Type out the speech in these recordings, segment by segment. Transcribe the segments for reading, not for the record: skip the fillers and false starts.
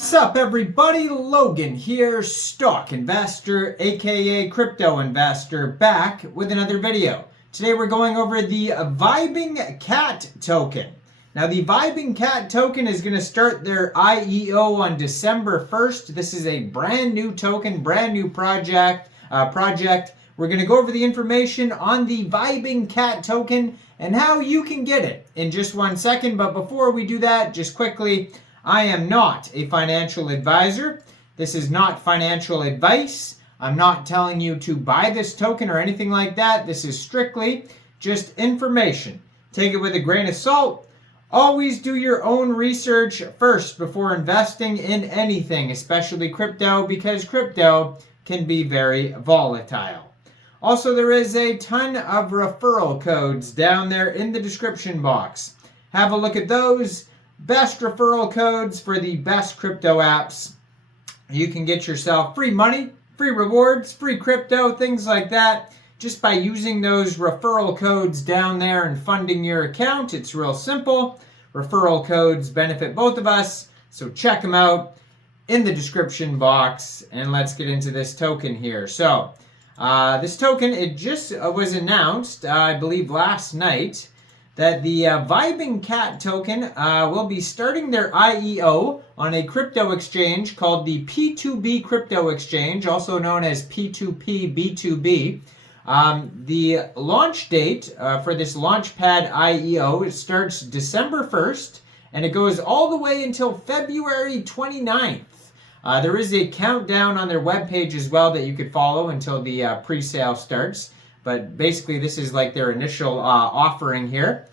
Sup everybody, Logan here, stock investor aka crypto investor, back with another video. Today we're going over the Vibingcat token. Now the Vibingcat token is going to start their IEO on December 1st. This is a brand new token, brand new project. We're going to go over the information on the Vibingcat token and how you can get it in just 1 second. But before we do that, just quickly, I am not a financial advisor. This is not financial advice. I'm not telling you to buy this token or anything like that. This is strictly just information. Take it with a grain of salt. Always do your own research first before investing in anything, especially crypto, because crypto can be very volatile. Also, there is a ton of referral codes down there in the description box. Have a look at those. Best referral codes for the best crypto apps. You can get yourself free money, free rewards, free crypto, things like that, just by using those referral codes down there and funding your account. It's real simple. Referral codes benefit both of us, so check them out in the description box. And let's get into this token here. So this token, it just was announced, I believe last night, that the Vibingcat token will be starting their IEO on a crypto exchange called the P2B crypto exchange, also known as P2P B2B. The launch date for this Launchpad IEO, it starts December 1st, and it goes all the way until February 29th. There is a countdown on their webpage as well that you could follow until the pre-sale starts. But basically, this is like their initial offering here.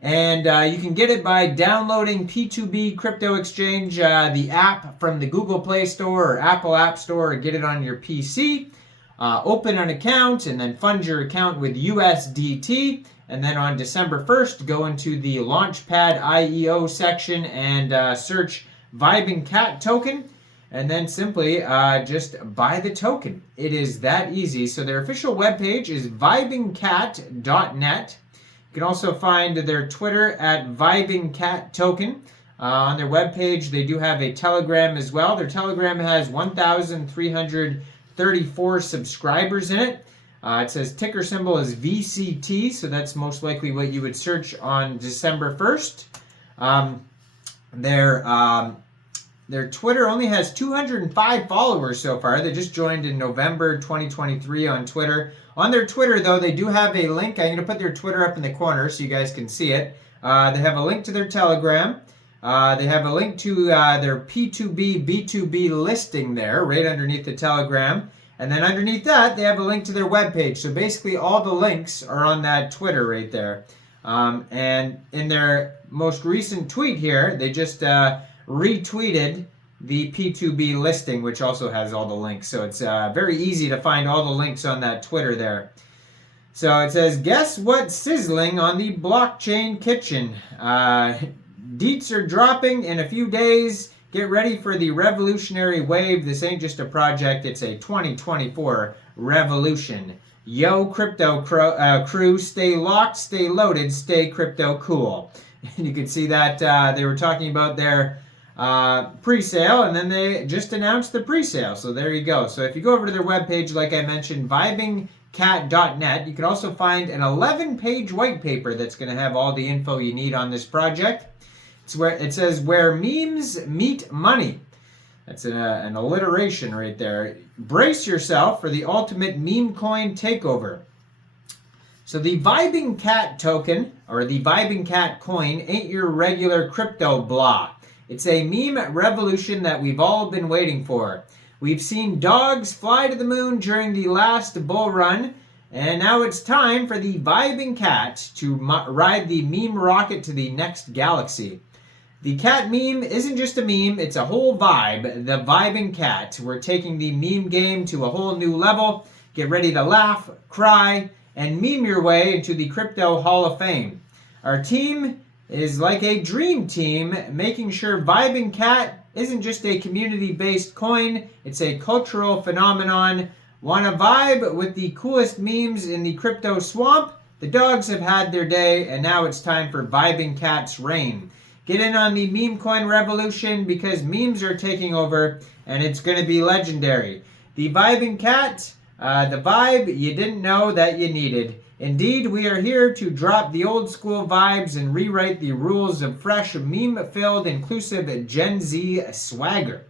And you can get it by downloading P2B Crypto Exchange, the app from the Google Play Store or Apple App Store, or get it on your PC. Open an account and then fund your account with USDT. And then on December 1st, go into the Launchpad IEO section and search Vibingcat token. And then simply just buy the token. It is that easy. So their official webpage is vibingcat.net. You can also find their Twitter at Vibingcattoken. On their webpage, they do have a Telegram as well. Their Telegram has 1,334 subscribers in it. It says ticker symbol is VCT, so that's most likely what you would search on December 1st. Their Twitter only has 205 followers so far. They just joined in November 2023 on Twitter. On their Twitter, though, they do have a link. I'm going to put their Twitter up in the corner so you guys can see it. They have a link to their Telegram. They have a link to their P2B B2B listing there, right underneath the Telegram. And then underneath that, they have a link to their webpage. So basically, all the links are on that Twitter right there. And in their most recent tweet here, they just retweeted the P2B listing, which also has all the links. So it's very easy to find all the links on that Twitter there. So it says, guess what's sizzling on the blockchain kitchen? Deets are dropping in a few days. Get ready for the revolutionary wave. This ain't just a project, it's a 2024 revolution. Yo, crypto crew, stay locked, stay loaded, stay crypto cool. And you can see that they were talking about their pre-sale, and then they just announced the pre-sale. So there you go. So if you go over to their webpage, like I mentioned, vibingcat.net, you can also find an 11-page white paper that's going to have all the info you need on this project. It's where it says where memes meet money. That's an alliteration right there. Brace yourself for the ultimate meme coin takeover. So the Vibingcat token, or the Vibingcat coin, ain't your regular crypto blah. It's a meme revolution that we've all been waiting for. We've seen dogs fly to the moon during the last bull run, and now it's time for the Vibingcat to ride the meme rocket to the next galaxy. The cat meme isn't just a meme, it's a whole vibe. The Vibingcat. We're taking the meme game to a whole new level. Get ready to laugh, cry, and meme your way into the Crypto Hall of Fame. Our team is like a dream team, making sure Vibingcat isn't just a community-based coin, it's a cultural phenomenon. Want to vibe with the coolest memes in the crypto swamp? The dogs have had their day, and now it's time for Vibingcat's reign. Get in on the meme coin revolution because memes are taking over and it's going to be legendary. The Vibingcat, the vibe you didn't know that you needed. Indeed, we are here to drop the old school vibes and rewrite the rules of fresh, meme-filled, inclusive Gen Z swagger.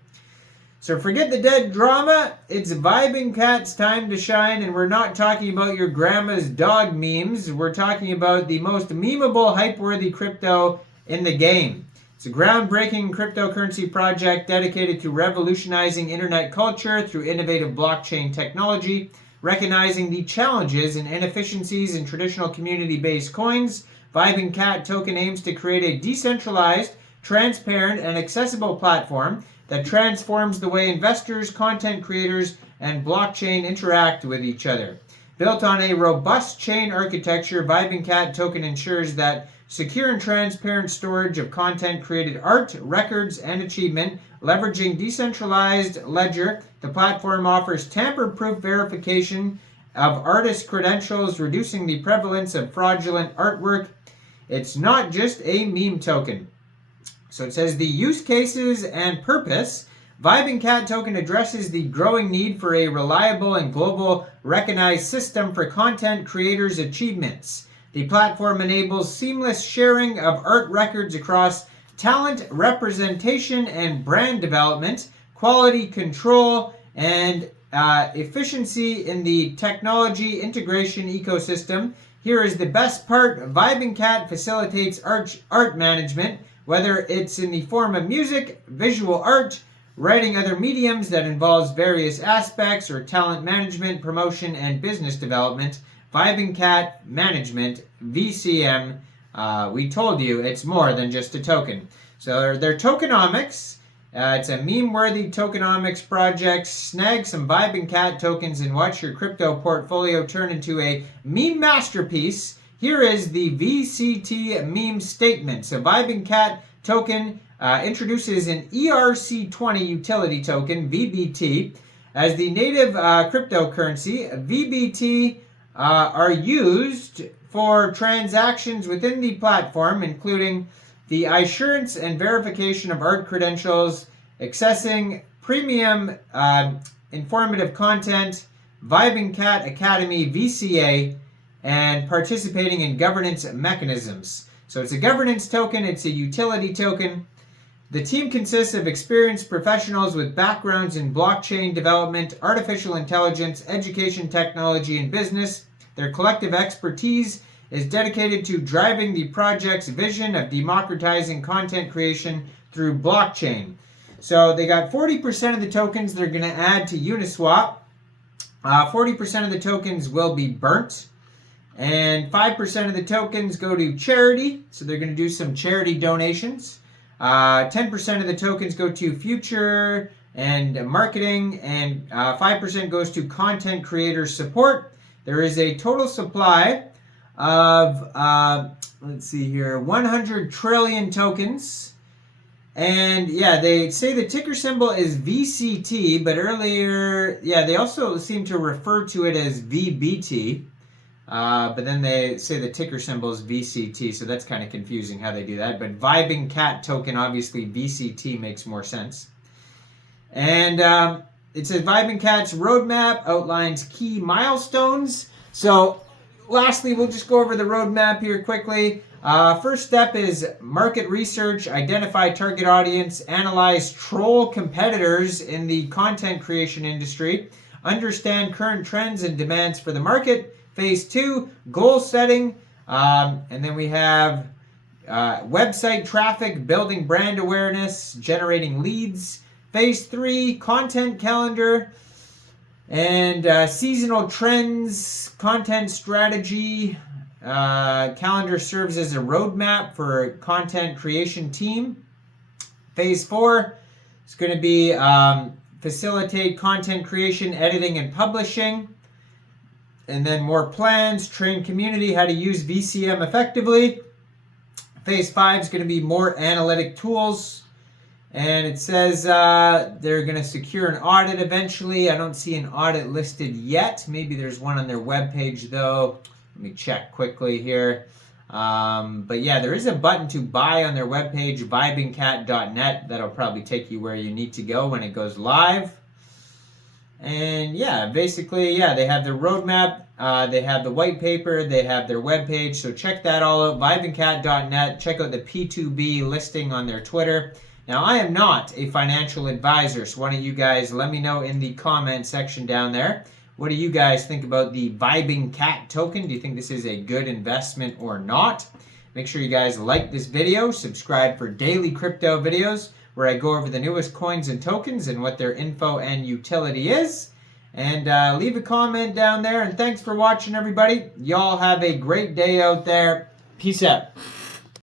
So forget the dead drama, it's Vibingcat's time to shine, and we're not talking about your grandma's dog memes, we're talking about the most memeable, hype-worthy crypto in the game. It's a groundbreaking cryptocurrency project dedicated to revolutionizing internet culture through innovative blockchain technology, recognizing the challenges and inefficiencies in traditional community-based coins. Vibingcat token aims to create a decentralized, transparent, and accessible platform that transforms the way investors, content creators, and blockchain interact with each other. Built on a robust chain architecture, Vibingcat token ensures that secure and transparent storage of content created art, records, and achievement. Leveraging decentralized ledger, the platform offers tamper-proof verification of artist credentials, reducing the prevalence of fraudulent artwork. It's not just a meme token. So it says the use cases and purpose. Vibingcat token addresses the growing need for a reliable and global recognized system for content creators' achievements. The platform enables seamless sharing of art records across talent representation and brand development, quality control, and efficiency in the technology integration ecosystem. Here is the best part. Vibingcat facilitates art management, whether it's in the form of music, visual art, writing other mediums that involves various aspects, or talent management, promotion, and business development. Vibingcat Management, VCM, we told you it's more than just a token. So their Tokenomics, it's a meme-worthy tokenomics project. Snag some Vibingcat tokens and watch your crypto portfolio turn into a meme masterpiece. Here is the VCT meme statement. So Vibingcat token introduces an ERC20 utility token, VBT, as the native cryptocurrency. VBT are used for transactions within the platform, including the assurance and verification of art credentials, accessing premium informative content, Vibingcat Academy VCA, and participating in governance mechanisms. So it's a governance token, it's a utility token. The team consists of experienced professionals with backgrounds in blockchain development, artificial intelligence, education technology, and business. Their collective expertise is dedicated to driving the project's vision of democratizing content creation through blockchain. So they got 40% of the tokens they're going to add to Uniswap. 40% of the tokens will be burnt. And 5% of the tokens go to charity. So they're going to do some charity donations. 10% of the tokens go to future and marketing, and 5% goes to content creator support. There is a total supply of, let's see here, 100 trillion tokens. And yeah, they say the ticker symbol is VCT, but earlier, yeah, they also seem to refer to it as VBT. But then they say the ticker symbol is VCT, so that's kind of confusing how they do that. But Vibingcat token, obviously VCT makes more sense. And it says Vibingcat's roadmap outlines key milestones. So lastly, we'll just go over the roadmap here quickly. First step is market research, identify target audience, analyze troll competitors in the content creation industry, understand current trends and demands for the market. Phase 2, goal setting, and then we have website traffic, building brand awareness, generating leads. Phase 3, content calendar, and seasonal trends, content strategy. Calendar serves as a roadmap for content creation team. Phase 4 is going to be facilitate content creation, editing, and publishing. And then more plans, train community how to use VCM effectively. Phase 5 is going to be more analytic tools. And it says they're going to secure an audit eventually. I don't see an audit listed yet. Maybe there's one on their webpage though. Let me check quickly here. But yeah, there is a button to buy on their webpage, Vibingcat.net. That'll probably take you where you need to go when it goes live. And yeah, basically, yeah, they have their roadmap, they have the white paper, they have their webpage. So check that all out, Vibingcat.net. Check out the P2B listing on their Twitter. Now, I am not a financial advisor, so why don't you guys let me know in the comment section down there. What do you guys think about the Vibingcat token? Do you think this is a good investment or not? Make sure you guys like this video, subscribe for daily crypto videos where I go over the newest coins and tokens and what their info and utility is. And leave a comment down there. And thanks for watching, everybody. Y'all have a great day out there. Peace out.